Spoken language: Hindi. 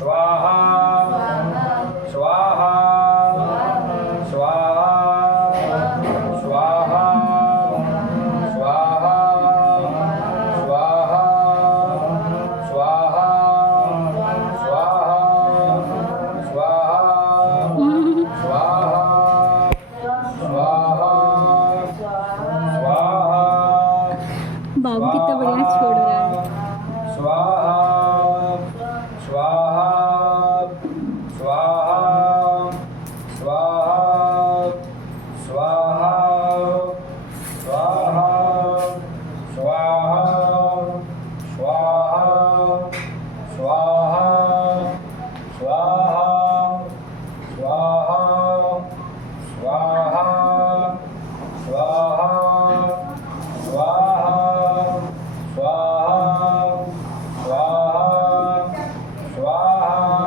स्वाहा स्वाहा स्वाहा स्वाहा स्वाहा स्वाहा स्वाहा बाबू कितना बढ़िया छोड़ रहा है। स्वाहा स्वाहा स्वाहा स्वाहा स्वाहा स्वाहा स्वाहा स्वाहा स्वाहा